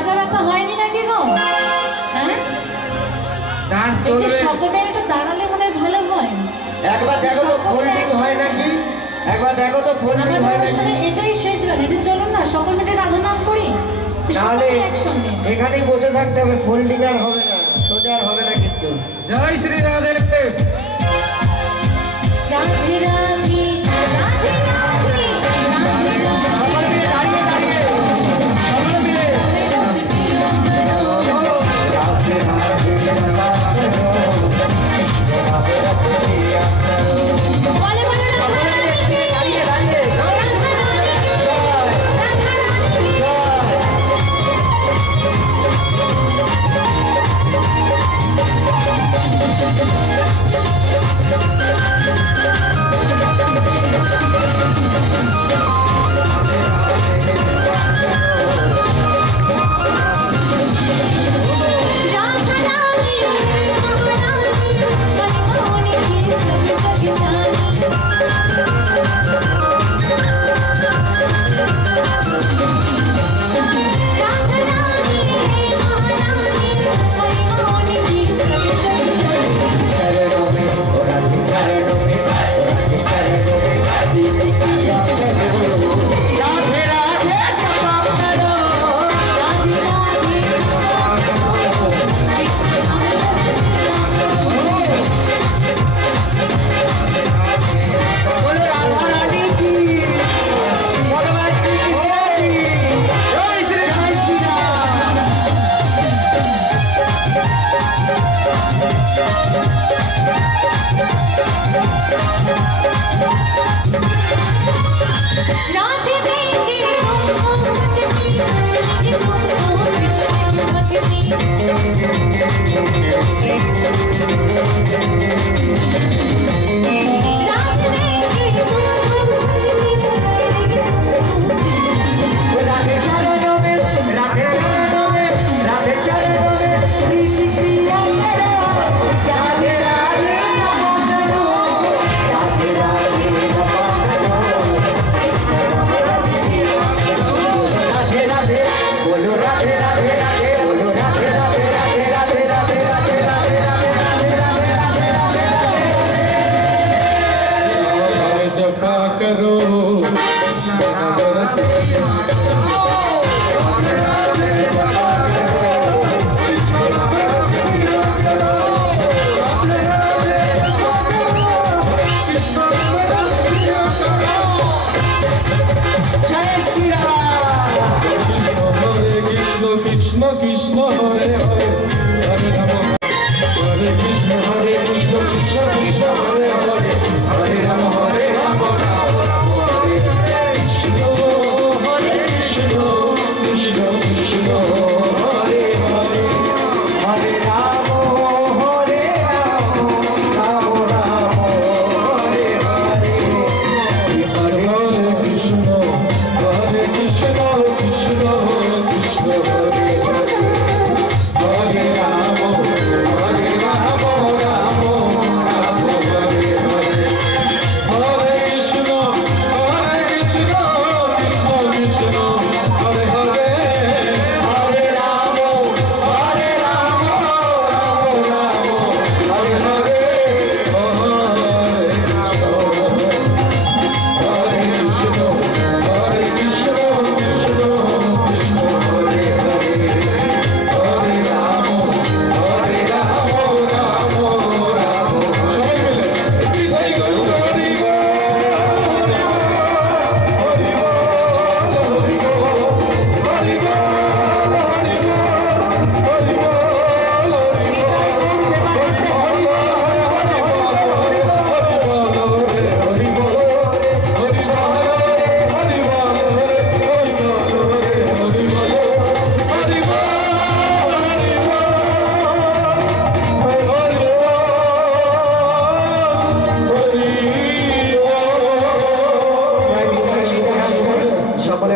মাজা ব্যথা হয়নি নাকি গো? হ্যাঁ, ডান্স চলবে। সকলের একটু দাঁড়ালে মনে ভালো হয়। একবার দেখো তো ফোল্ডিং হয় নাকি, একবার দেখো তো ফোল্ডিং হয় নাকি। এটাই শেষ গান, এটা চলুন না সকল মিলে রাধা নাম করি। তাহলে একসঙ্গে এখানেই বসে থাকতে হবে, ফোল্ডিং আর হবে না, সোজা আর হবে না কিন্তু। জয় শ্রী রাধে। রাধে রাধে রাধে রাধে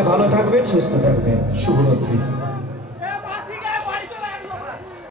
ভালো থাকবেন, সুস্থ থাকবেন। শুভরাত্রি।